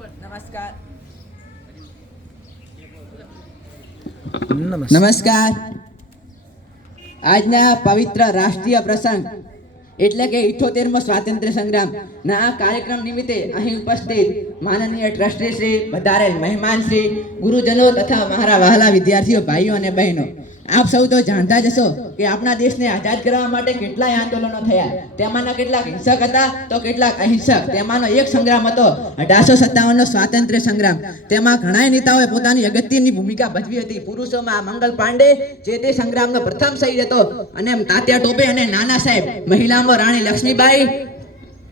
નમસ્કાર. નમસ્કાર. આજના પવિત્ર રાષ્ટ્રીય પ્રસંગ એટલે કે ઇઠોતેરમો સ્વાતંત્ર્ય સંગ્રામ. ના આ કાર્યક્રમ નિમિત્તે અહીં ઉપસ્થિત માનનીય ટ્રસ્ટી શ્રી વધારેલ મહેમાન શ્રી ગુરુજનો તથા મારા વહાલા વિદ્યાર્થીઓ ભાઈઓ અને બહેનો. આપ સૌ તો જાણતા જ હશો કે આપણા દેશને આઝાદ કરવા માટે કેટલાય આંદોલનો થયા. તેમાંના કેટલાક હિંસક હતા, તો કેટલાક અહિંસક. તેમાંનો એક સંગ્રામ હતો, અઢારસો સત્તાવનનો સ્વાતંત્ર્ય સંગ્રામ. તેમાં ઘણા નેતાઓએ પોતાની અગત્યની ભૂમિકા ભજવી હતી. પુરુષોમાં મંગલ પાંડે, જે તે સંગ્રામનો પ્રથમ શહીદ હતો, અને તાત્યા ટોપે અને નાના સાહેબ, મહિલામાં રાણી લક્ષ્મીબાઈ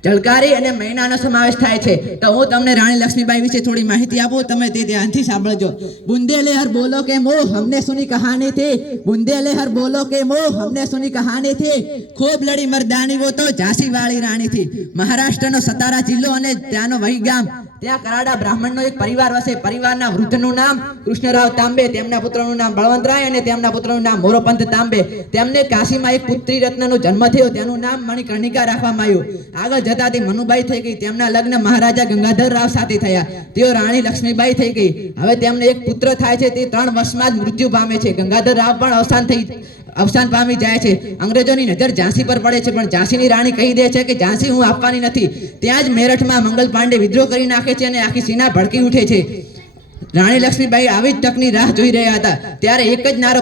જલકારી અને મૈનાનો સમાવેશ થાય છે. તો હું તમને રાણી લક્ષ્મીબાઈ વિશે થોડી માહિતી આપું, તમે તે ધ્યાનથી સાંભળજો. બુંદેલેહર બોલો કે મો હમને સુની કહાની થી. બુંદેલેહર બોલો કે મો હમને સુની કહાની થી. ખૂબ લડી મરદાની વો તો ઝાંસી વાળી રાણી થી. મહારાષ્ટ્રનો સતારા જિલ્લો અને ત્યાંનો વહી ગામ ત્યાં કરાડા બ્રાહ્મણનો એક પરિવાર વસે. પરિવારના વૃદ્ધનું નામ કૃષ્ણરાવ તાંબે, તેમના પુત્રનું નામ બળવંતરાય અને તેમના પુત્રનું નામ મોરોપંત તાંબે. તેમને કાશીમાં એક પુત્રી રત્નનો જન્મ થયો. તેનું નામ મણિકર્ણિકા રાખવામાં આવ્યું. આગળ જતા તે મનુબાઈ થઈ ગઈ. તેમના લગ્ન મહારાજા ગંગાધર રાવ સાથે થયા. તેઓ રાણી લક્ષ્મીબાઈ થઈ ગઈ. હવે તેમને એક પુત્ર થાય છે. તે ત્રણ વર્ષમાં જ મૃત્યુ પામે છે. ગંગાધર રાવ પણ અવસાન થઈ અવસાન પામી જાય છે. અંગ્રેજોની નજર ઝાંસી પર પડે છે, પણ ઝાંસીની રાણી કહી દે છે કે ઝાંસી હું આપવાની નથી. ત્યાં જ મેરઠમાં મંગલ પાંડે વિદ્રોહ કરી નાખે છે અને આખી સેના ભડકી ઉઠે છે. રાણી લક્ષ્મીબાઈ આવી જ તકની રાહ જોઈ રહ્યા હતા. ત્યારે એક જ નારો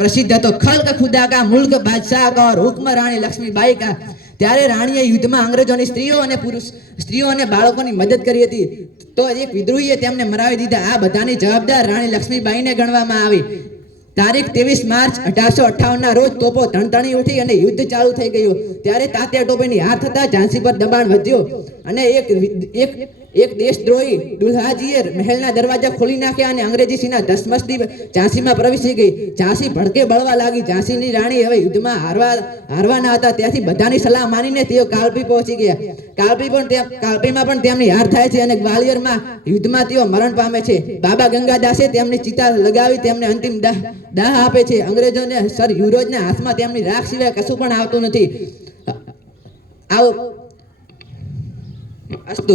પ્રસિદ્ધ હતો, ખલ્ક ખુદા કા મુલ્ક બાદશાહ કા ઓર હુકમ રાણી લક્ષ્મીબાઈ કા. ત્યારે રાણીએ યુદ્ધમાં અંગ્રેજોની સ્ત્રીઓ અને પુરુષ, સ્ત્રીઓ અને બાળકોની મદદ કરી હતી. તો એક વિદ્રોહીએ તેમને મરાવી દીધા. આ બધાની જવાબદાર રાણી લક્ષ્મીબાઈને ગણવામાં આવી. તારીખ ત્રેવીસ માર્ચ અઢારસો અઠ્ઠાવનના રોજ તોપો ધણધણી ઉઠી અને યુદ્ધ ચાલુ થઈ ગયું. ત્યારે તાત્યા ટોપેની હાર થતા ઝાંસી પર દબાણ વધ્યો અને એક એક એક દેશદ્રોહી દુલ્હાજીએ મહેલના દરવાજા ખોલી નાખ્યા અને અંગ્રેજી સિંહના ધસમસથી ઝાંસીમાં પ્રવેશી ગઈ. ઝાંસી ભડકે બળવા લાગી. ઝાંસીની રાણી હવે યુદ્ધમાં હારવા, હારવાના હતા. ત્યાંથી બધાની સલાહ માનીને તેઓ કાલપી પહોંચી ગયા. કાલપી પણ કાલપીમાં પણ તેમની હાર થાય છે અને ગ્વાલિયરમાં યુદ્ધમાં તેઓ મરણ પામે છે. બાબા ગંગાદાસે તેમની ચિતા લગાવી તેમને અંતિમ દાહ દાહ આપે છે. અંગ્રેજોને સર યુરોજના હાથમાં તેમની રાખ સિવાય કશું પણ આવતું નથી. આવો अस्तु